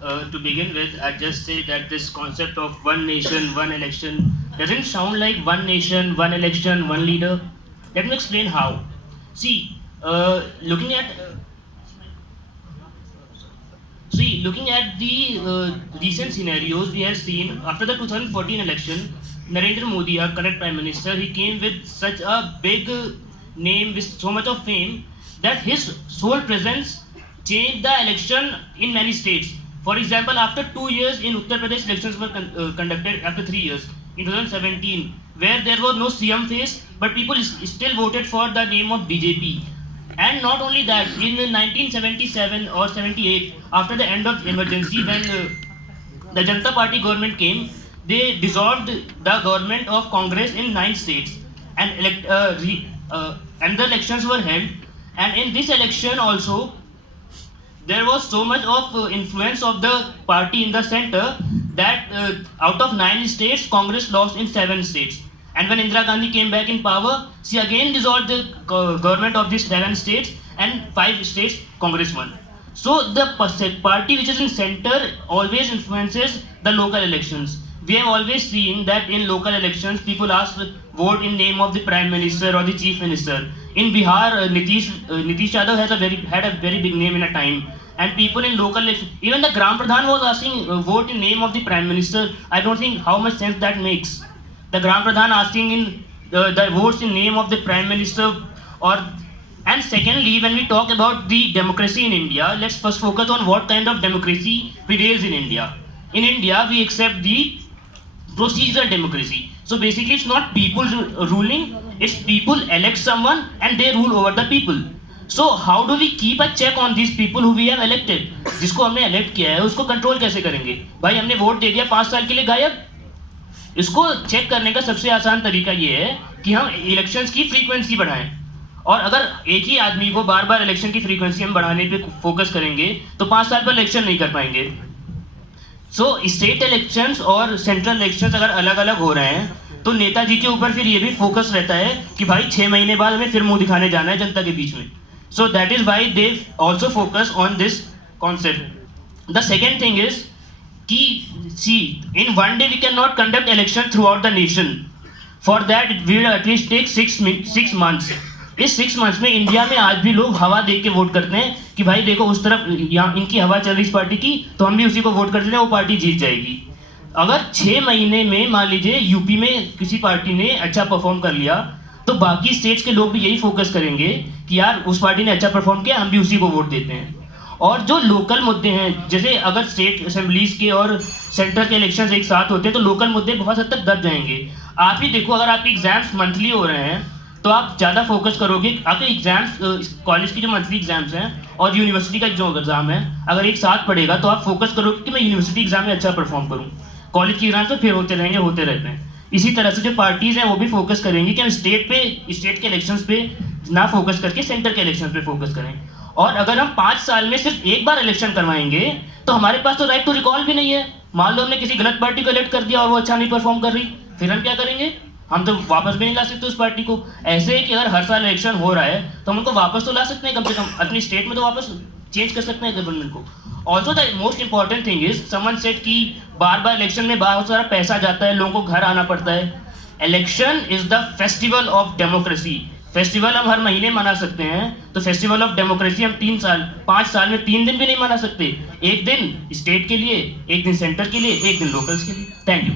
To begin with, I just say that this concept of one nation, one election doesn't sound like one nation, one election, one leader. Let me explain how. See, looking at looking at the recent scenarios, we have seen after the 2014 election, Narendra Modi, our current Prime Minister, he came with such a big name with so much of fame that his sole presence changed the election in many states. For example, after 2 years in Uttar Pradesh, elections were conducted after 3 years in 2017, where there was no CM face, but people still voted for the name of BJP. And not only that, in 1977 or 78, after the end of emergency, when the Janata Party government came, they dissolved the government of Congress in 9 states, and and the elections were held. And in this election also, there was so much of influence of the party in the center that out of 9 states, Congress lost in 7 states. And when Indira Gandhi came back in power, she again dissolved the government of these 7 states, and 5 states Congress won. So the party which is in center always influences the local elections. We have always seen that in local elections, people ask vote in name of the prime minister or the chief minister. In Bihar, Nitish Yadav had a very big name in a time, and people in local elections, even the Gram Pradhan was asking vote in name of the prime minister. I don't think how much sense that makes. The Gram Pradhan asking in the votes in name of the prime minister. And secondly, when we talk about the democracy in India, let's first focus on what kind of democracy prevails in India. In India, we accept the procedural democracy. So basically, it's not people ruling, it's people elect someone and they rule over the people. So how do we keep a check on these people who we have elected? जिसको हमने elect किया है, उसको control कैसे करेंगे? भाई हमने वोट दे दिया 5 साल के लिए गायब. इसको चेक करने का सबसे आसान तरीका ये है कि हम इलेक्शंस की फ्रीक्वेंसी बढ़ाएं. और अगर एक ही आदमी को बार बार इलेक्शन की फ्रीक्वेंसी हम बढ़ाने पे फोकस करेंगे तो 5 साल पर इलेक्शन नहीं कर पाएंगे. सो स्टेट इलेक्शंस और सेंट्रल इलेक्शंस अगर अलग अलग हो रहे हैं तो नेताजी के ऊपर फिर ये भी फोकस रहता है कि भाई 6 महीने बाद हमें फिर मुंह दिखाने जाना है जनता के बीच में. So that is why they also focus on this concept. The second thing is कि see, in one day we cannot conduct election throughout the nation. For that it will at least take 6 months. इस 6 months में इंडिया में आज भी लोग हवा देख के वोट करते हैं कि भाई देखो उस तरफ यहाँ इनकी हवा चल रही इस पार्टी की, तो हम भी उसी को वोट करते हैं, वो पार्टी जीत जाएगी. अगर 6 महीने में मान लीजिए यूपी में किसी पार्टी ने अच्छा परफॉर्म कर लिया, तो बाकी स्टेट्स के लोग भी यही फोकस करेंगे कि यार उस पार्टी ने अच्छा परफॉर्म किया, हम भी उसी को वोट देते हैं. और जो लोकल मुद्दे हैं, जैसे अगर स्टेट असेंबलीज के और सेंटर के इलेक्शंस एक साथ होते हैं तो लोकल मुद्दे बहुत हद तक दब जाएंगे. आप ही देखो, अगर आपके एग्जाम्स मंथली हो रहे हैं तो आप ज़्यादा फोकस करोगे. आपके एग्जाम्स कॉलेज की जो मंथली एग्जाम्स हैं और यूनिवर्सिटी का जो एग्जाम है, अगर एक साथ पड़ेगा तो आप फोकस करोगे कि मैं यूनिवर्सिटी एग्जाम में अच्छा परफॉर्म करूँ. कॉलेज के एग्जाम तो फिर होते रहेंगे, होते रहते हैं. इसी तरह से जो पार्टीज़ हैं वो भी फोकस करेंगी कि हम स्टेट के इलेक्शंस पे ना फोकस करके सेंटर के इलेक्शन पे फोकस करें. और अगर हम 5 साल में सिर्फ एक बार इलेक्शन करवाएंगे तो हमारे पास तो राइट टू रिकॉल भी नहीं है. मान लो हमने किसी गलत पार्टी को इलेक्ट कर दिया और वो अच्छा नहीं परफॉर्म कर रही, फिर हम क्या करेंगे? हम तो वापस भी नहीं ला सकते उस पार्टी को. ऐसे है कि अगर हर साल इलेक्शन हो रहा है तो हम उनको वापस तो ला सकते हैं, कम से कम अपनी स्टेट में तो वापस चेंज कर सकते हैं गवर्नमेंट को. Also the most important thing is someone said कि बार बार इलेक्शन में बहुत सारा पैसा जाता है, लोगों को घर आना पड़ता है. Election is the festival of democracy. Festival हम हर महीने मना सकते हैं, तो फेस्टिवल ऑफ डेमोक्रेसी हम 5 साल में 3 दिन भी नहीं मना सकते. एक दिन स्टेट के लिए, एक दिन सेंटर के लिए, एक दिन लोकल्स के लिए. Thank you.